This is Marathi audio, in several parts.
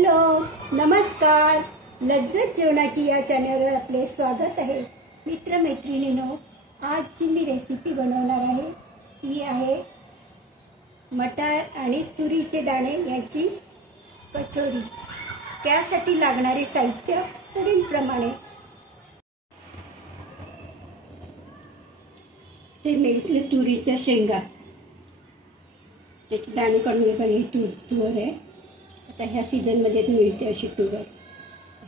हॅलो, नमस्कार. लज्जत जेवणाची या चॅनलवर आपले स्वागत आहे. मित्रमैत्रिणींनो, आजची मी रेसिपी बनवणार आहे ती आहे मटार आणि तुरीचे दाणे यांची कचोरी. त्यासाठी लागणारे साहित्य पुढीलप्रमाणे. ते मिळते तुरीच्या शेंगा, त्याचे दाणे काढून घ्या. ही तुवर आहे. आता ह्या सीझनमध्ये मिळते अशी तुवर.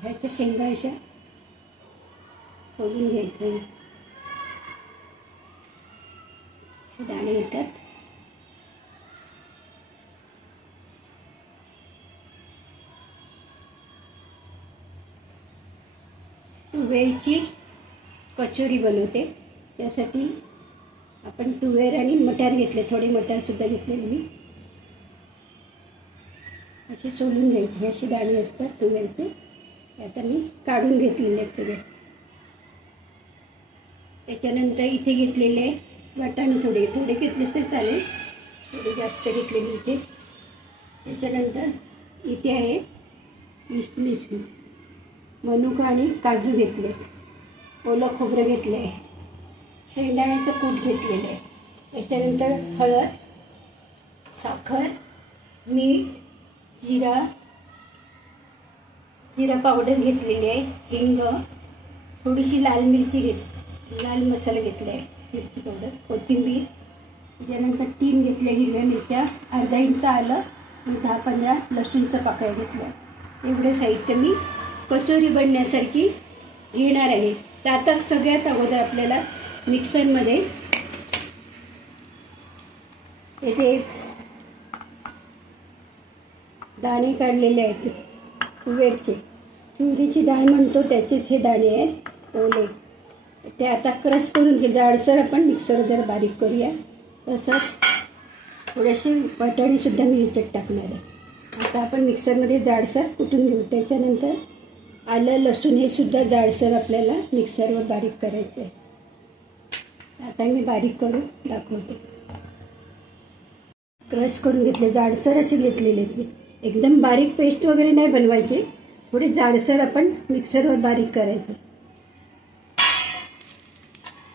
ह्याच्या शेंगा अशा सोलून घ्यायचं. हे दाणे येतात. तुवेरची कचोरी बनवते. त्यासाठी आपण तुवेर आणि मटार घेतले, थोडे मटार सुद्धा घेतलेले मी. असे सोलून घ्यायचे. असे दाणे असतात तुवेरचे. आता मी काढून घेतलेले आहेत सगळे. त्याच्यानंतर इथे घेतलेले वाटाणे, थोडे थोडे घेतलेच तर चालेल, थोडे जास्त घेतलेले इथे. त्याच्यानंतर इथे आहे किसमिस, मनुका आणि काजू घेतले. ओलं खोबरं घेतलं आहे. शेंगदाण्याचं कूट घेतलेलं आहे. त्याच्यानंतर हळद, साखर, मीठ, जिरा पावडर घेतलेली आहे, हिंग, थोडीशी लाल मिरची लाल मसाला घेतला आहे, मिरची पावडर, कोथिंबीर. त्याच्यानंतर 3 घेतल्या हिरव्या मिरच्या, अर्धा इंच आलं आणि 10-15 लसूणच्या पाकळ्या घेतल्या. एवढं साहित्य मी कचोरी बनण्यासारखी घेणार आहे. तर आता सगळ्यात अगोदर आपल्याला मिक्सरमध्ये येथे दाणे काढलेले आहेत तुवेरचे. तुरीची डाळ म्हणतो त्याचेच हे दाणे आहेत ओले. ते आता क्रश करून घे. जाडसर आपण मिक्सर जरा बारीक करूया. तसंच थोडेसे वाटाणे सुद्धा मी ह्याच्यात टाकणार आहे. आता आपण मिक्सरमध्ये जाडसर कुटून घेऊ. त्याच्यानंतर आलं, लसूण हे सुद्धा जाडसर आपल्याला मिक्सरवर बारीक करायचं आहे. आता मी बारीक करून दाखवते. क्रश करून घेतले, जाडसर असे घेतलेले आहेत मी. एकदम बारीक पेस्ट वगैरे नाही बनवायची, थोडे जाडसर आपण मिक्सरवर बारीक करायचे.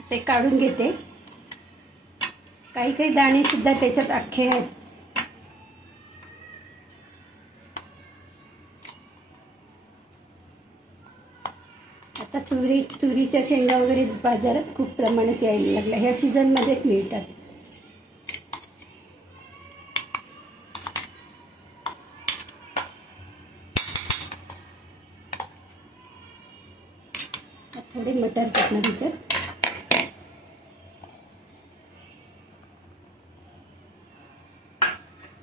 ते काढून घेते. काही काही दाणे सुद्धा त्याच्यात अख्खे आहेत. आता तुरीच्या शेंगा वगैरे बाजारात खूप प्रमाणात यायला लागल्या. ह्या सीझनमध्येच मिळतात. थोडे मटार टाकणार त्याच्यात.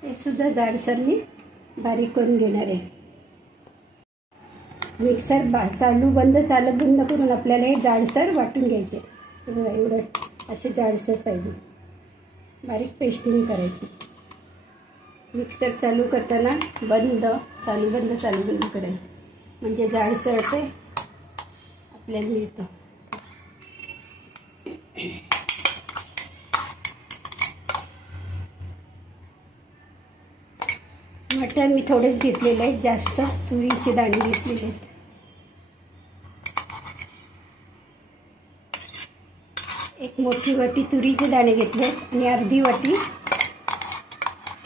ते सुद्धा जाडसर मी बारीक करून घेणार आहे. मिक्सर चालू बंद करून आपल्याला हे जाडसर वाटून घ्यायचे. एवढं असे जाडसर पाहिजे, बारीक पेस्ट नाही करायची. मिक्सर चालू करताना चालू बंद करायचं, म्हणजे जाडसर ते आपल्याला मिळतं. मटार मी थोडेच घेतलेले आहेत, जास्त तुरीचे दाणे घेतलेले आहेत. एक मोठी वाटी तुरीचे दाणे घेतले आणि अर्धी वाटी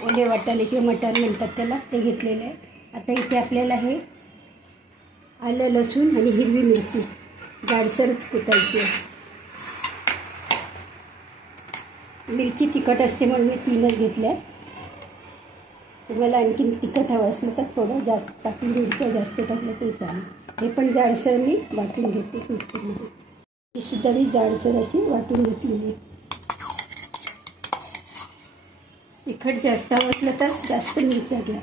ओले वाटाणे किंवा मटार म्हणतात त्याला, ते घेतलेले आहे. आता इथे आपल्याला हे आलं, लसूण आणि हिरवी मिरची जाडसरच कुटायची आहे. मिरची तिखट असते म्हणून मी 3च घेतल्या. तुम्हाला आणखीन तिखट हवं असलं तर थोडं जास्त टाकून, मिरच्या जास्त टाकलं तरी चालेल. हे पण जाडसर मी वाटून घेते मिक्सरमध्ये. ही सुद्धा मी जाडसर अशी वाटून घेतलेली. तिखट जास्त हवं असलं तर जास्त मिरच्या घ्या.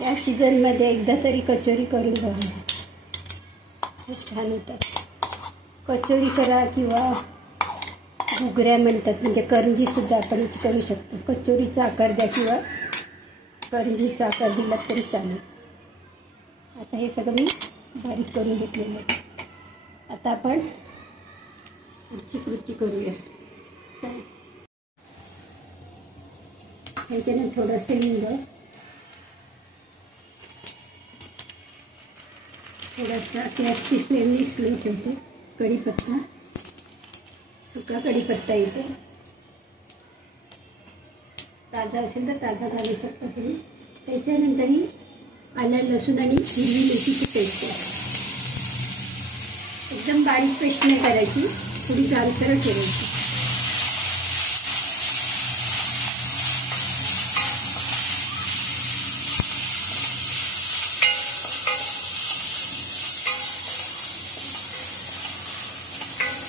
या सीझनमध्ये एकदा तरी कचोरी करून बघा, खूप छान होतात. कचोरी करा किंवा घुगऱ्या म्हणतात, म्हणजे करंजीसुद्धा आपण करू शकतो. कचोरीचा आकार द्या किंवा करंजीचा आकार दिला तरी चालेल. आता हे सगळं मी बारीक करून घेतलेलं आहे. आता आपण पुढची कृती करूया. चला. त्याच्यानंतर थोडंसं हिंग, थोडासा गॅसची फ्लेम मी स्लो ठेवते. कढीपत्ता, सुका कढीपत्ता येतो, ताजा असेल तर ताजा घालू शकता तुम्ही. त्याच्यानंतर ही आलं, लसूण आणि हिरवी मिरचीची पेस्ट आहे. एकदम बारीक पेस्ट नाही करायची, थोडी जाडसर ठेवायची.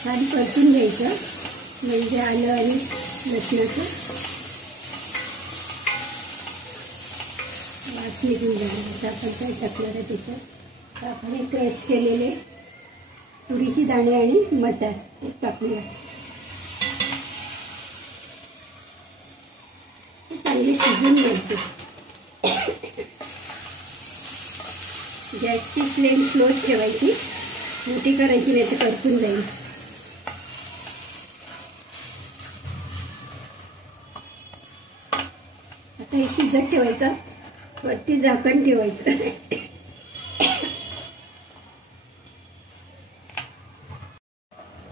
छान परतून घ्यायचं, म्हणजे आलं आणि लसणाचं वास निघून जाईल. आता आपण काय टाकणार आहे त्याच्यात, आपण हे क्रश केलेले तुरीची दाणे आणि मटार टाकूया. चांगले शिजून घ्यायचे. गॅसची फ्लेम स्लो ठेवायची, मोठी करायची नाही तर करपून जाईल. आता हे शिजत ठेवायचं, वरती झाकण ठेवायचं.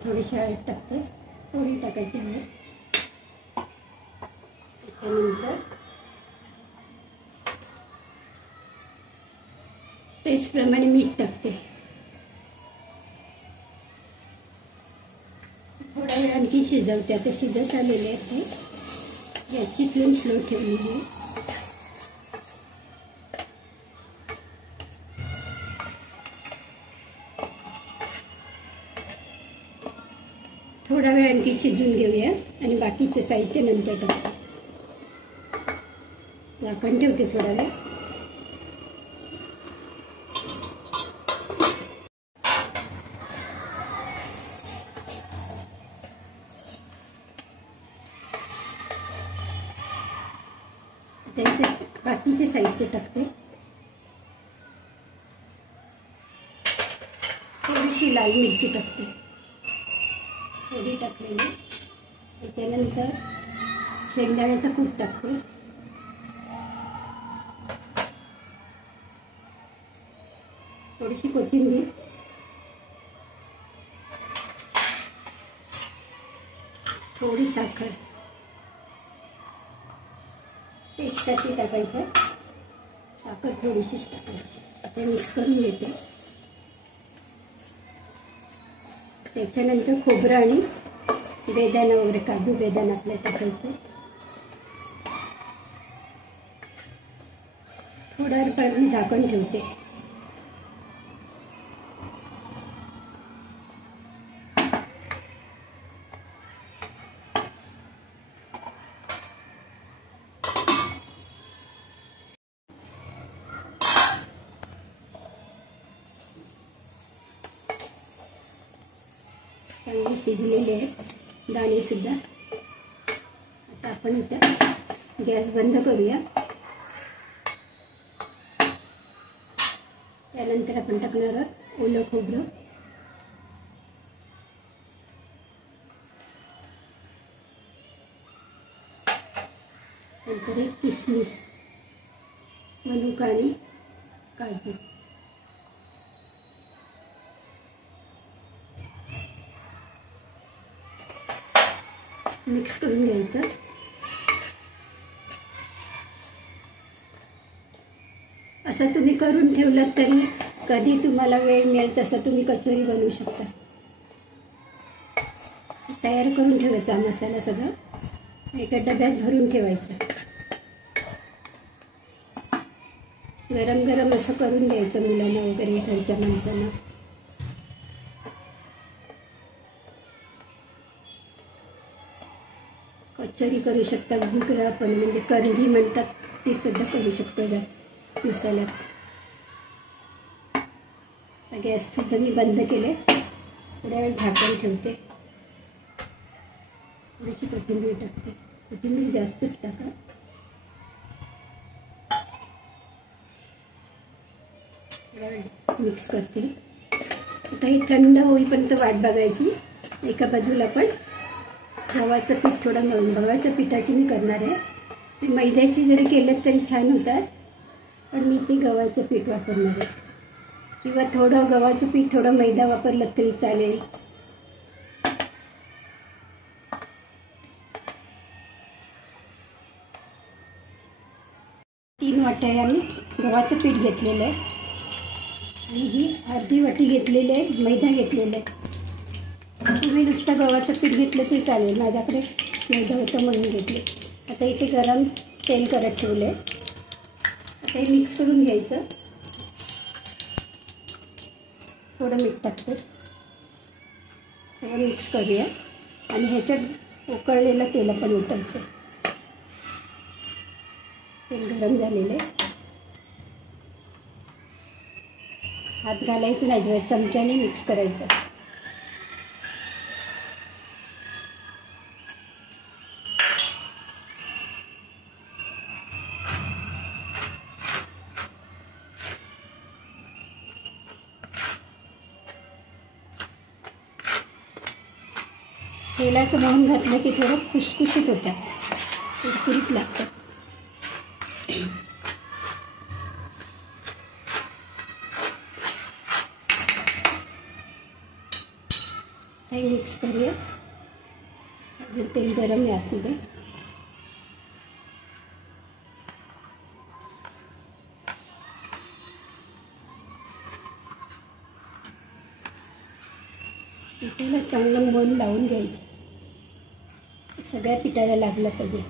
थोडीशी हळद टाकते, थोडी टाकायची हळद. त्याच्यानंतर टेस्टप्रमाणे मीठ टाकते. थोडा वेळ आणखी शिजवते. आता शिजत आलेले आहेत ते. याची फ्लेम स्लो ठेवलेली आहे. थोडा वेळ आणखी शिजून घेऊया आणि बाकीचे साहित्य नंतर टाकतो. झाकण ठेवते थोडा वेळ. त्याच्यात बाकीचे साहित्य टाकते. थोडीशी लाल मिरची टाकते, थोडी टाकलेली. त्याच्यानंतर शेंगदाण्याचा कूट टाकते. थोडीशी कोथिंबीर, थोडी साखर टेस्टसाठी टाकायचं. साखर थोडीशीच टाकायची. आता मिक्स करून घेते. त्याच्यानंतर खोबरं आणि बेदाणा वगैरे, काजू बेदाणा आपल्या टाकायचं. थोडा वेळ मी झाकण ठेवते. चांगले शिजलेले आहेत दाणे सुद्धा. आता आपण इथं गॅस बंद करूया. त्यानंतर आपण टाकणार आहोत ओलं खोबरं. नंतर एक किसमिस, मनुका आणि काजू. मिक्स करून घ्यायचं. असं तुम्ही करून ठेवलं तरी कधी तुम्हाला वेळ मिळेल तसं तुम्ही कचोरी बनवू शकता. तयार करून ठेवायचा मसाला सगळं एका डब्यात भरून ठेवायचा. गरम गरम असं करून द्यायचं मुलांना वगैरे, घरच्या माणसांना. कचोरी करू शकता. घुगरा पण म्हणजे करंजी म्हणतात ती सुद्धा करू शकतो या मसाल्यात. गॅस सुद्धा मी बंद केले. थोड्या वेळ झाकण ठेवते. थोडीशी कोथिंबीर टाकते. कोथिंबीर जास्तच टाका. थोड्या वेळ मिक्स करते. आता ही थंड होईपर्यंत वाट बघायची. एका बाजूला पण गव्हाचं पीठ थोडं मळून, गव्हाच्या पिठाची मी करणार आहे. ते मैद्याची जरी केलं तरी छान होतात, पण मी ते गव्हाचं पीठ वापरणार आहे, किंवा थोडं गव्हाचं पीठ थोडं मैदा वापरलं तरी चालेल. तीन वाट्या मी गव्हाचं पीठ घेतलेलं आहे आणि ही अर्धी वाटी घेतलेली आहे मैदा घेतलेला आहे. तुम्ही नुसतं गव्हाचं पीठ घेतलं तरी चालेल, माझ्याकडे मैदा होतं म्हणून घेतले. आता इथे गरम तेल करत ठेवलं आहे. आता हे मिक्स करून घ्यायचं. थोडं मीठ टाकते, सगळं मिक्स करूया आणि ह्याच्यात उकळलेलं तेल पण ओतायचं. तेल गरम झालेलं आहे. हात घालायचं नाही, अजिबात चमच्याने मिक्स करायचं. तेलाचं मोहन घातलं की थोडं खुसखुशीत होतात, कुरकुरीत लागतात. हे मिक्स करूया. अजून तेल गरम आहे आतमध्ये. पिठाला चांगलं मन लावून घ्यायचं, सगळ्या पिठाला लागलं पाहिजे.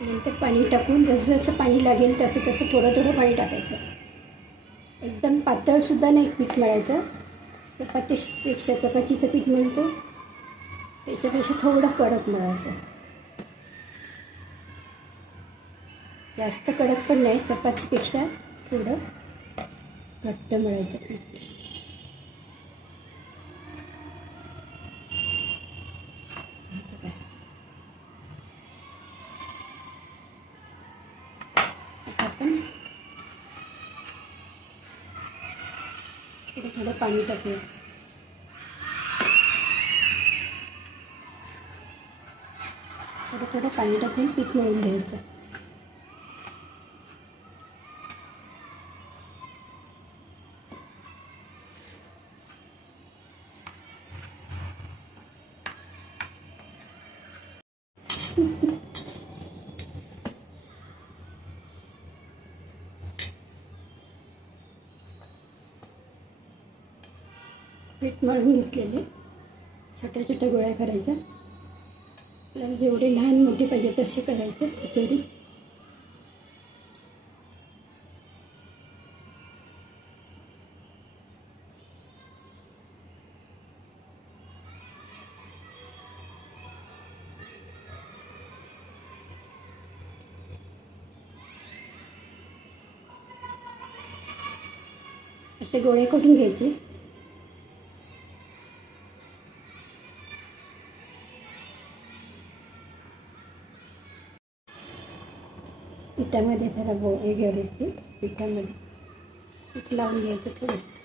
नंतर पाणी टाकून जसं जसं पाणी लागेल तसं तसं थोडं थोडं पाणी टाकायचं. एकदम पातळसुद्धा नाही पीठ मळायचं. चपातीपेक्षा चपातीचं पीठ मळतो त्याच्यापेक्षा थोडं कडक मळायचं. जास्त कडक पण नाही, चपातीपेक्षा थोडं घट्ट मळायचं पीठ. आपण थोडं थोडं पाणी टाकूया. थोडं थोडं पाणी टाकून पीठ मळून घ्यायचं. पीठ मळून घेतलेले छोट्या छोट्या गोळ्या करायच्या. आपल्याला जेवढे लहान मोठे पाहिजे तसे करायचे. कचोरी असे गोळे करून घ्यायचे. पिठामध्ये जरा गोळे घ्यायचे. पिठामध्ये पीठ लावून घ्यायचं थोडंसं.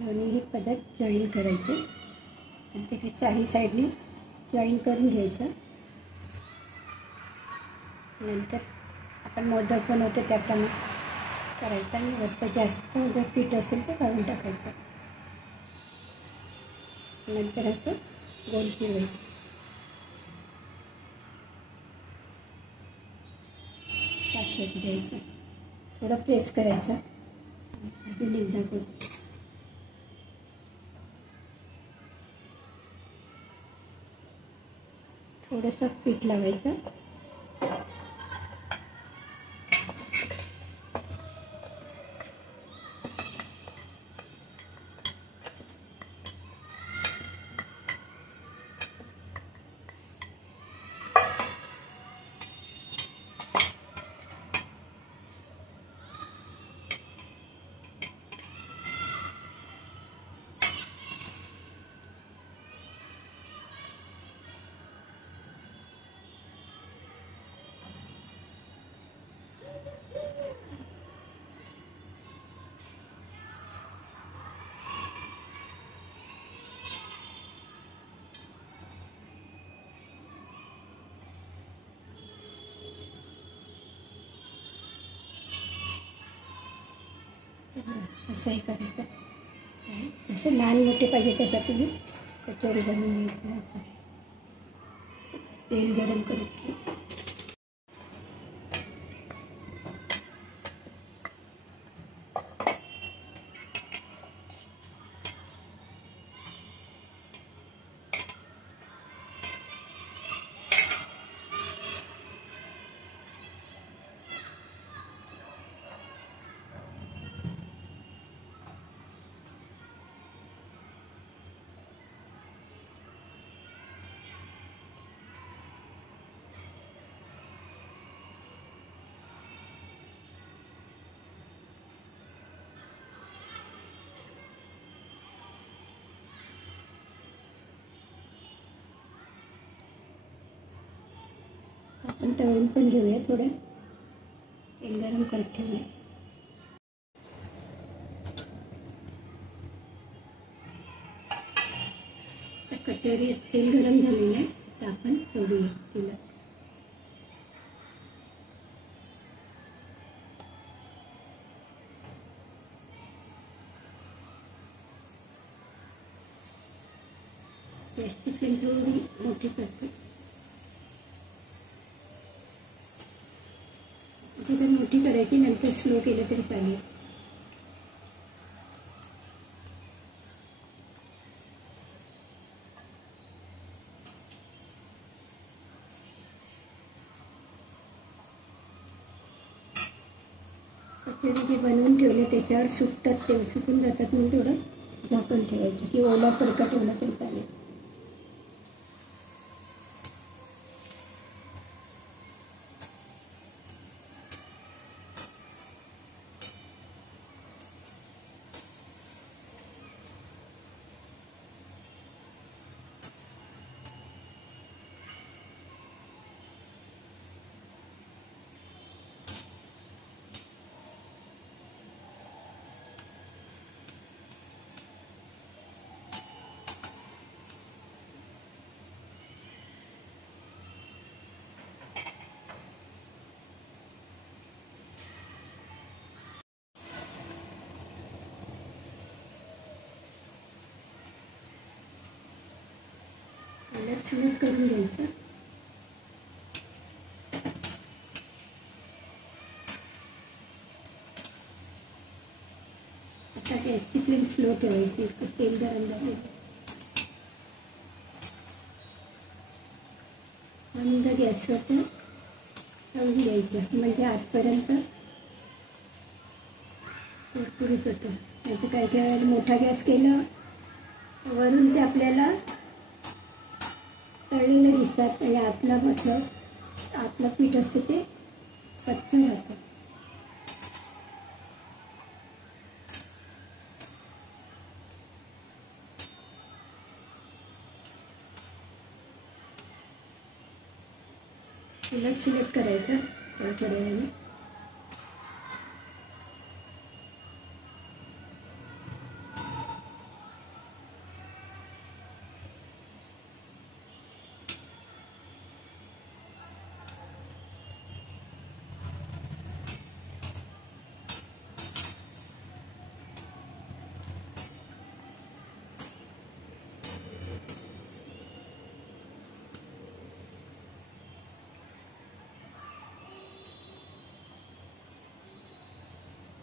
दोन्ही पदार्थ जॉईन करायचे आणि तिकडे चारही साईडने जॉईन करून घ्यायचं. नंतर आपण मोदक बनवतो त्याप्रमाणे करायचं आणि वरतं जास्त जर पीठ असेल तर काढून टाकायचं. नंतर असं गोल फिरवायचं. असा शेप द्यायचा. थोडं प्रेस करायचं. अजून एकदा करू. थोडंसं पीठ लावायचं. असं हे करायचं. जसं लहान मोठे पाहिजे तशा तुम्ही कचोरी बनवून घ्यायचं. असं तेल गरम करून आपण तळून पण घेऊया. थोडं तेल गरम करत ठेवूया. तर कचोरी तेल गरम झालेलं आहे, तर आपण सोडूया तिला. गॅसची फ्लेम थोडी मोठी करते. तिथं मोठी करायची, नंतर स्लो केलं तरी चालेल. कचोरी जे बनवून ठेवले त्याच्यावर सुकतात, ते सुकून जातात म्हणून थोडं झाकून ठेवायचं, की ओला फडका ठेवला तरी चालेल. सुलट करून घ्यायचं. आता गॅसची फ्लेम स्लो ठेवायची. तेल गरम झाले, मंद गॅसवर तळून घ्यायचं, म्हणजे आतपर्यंत कुरकुरीत होतं. नाहीतर काही काही वेळेला मोठा गॅस केला वरून ते आपल्याला तळलेले दिसतात आणि आतलं पीठ असते ते कच्चं राहतं. सुलट करायचं थोड्या वेळाने.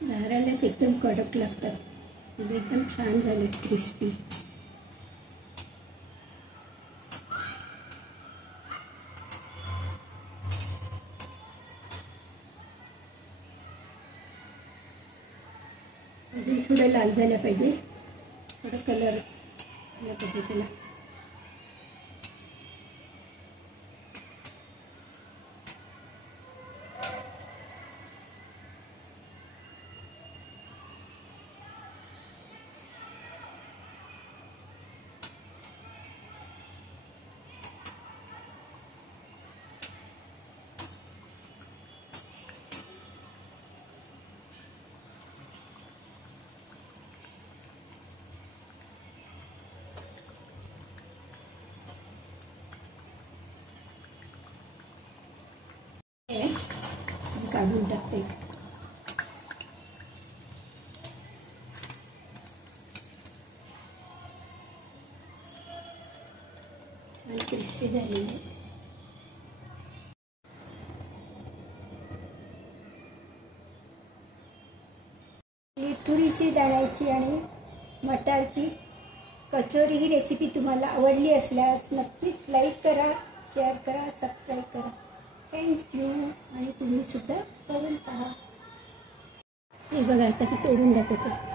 धाराला एकदम कडक लागतात, एकदम छान झाले, क्रिस्पी. अजून थोडं लाल झालं पाहिजे, थोडं कलर आला पाहिजे त्याला. काढून टाकते. छान क्रिस्पी झालेली आहे. तुरीची दाण्याची आणि मटारची कचोरी ही रेसिपी तुम्हाला आवडली असल्यास नक्कीच लाईक करा, शेअर करा, सबस्क्राईब करा. थँक्यू. आणि तुम्ही सुद्धा करून पहा. हे बघा आता मी तोडून दाखवते.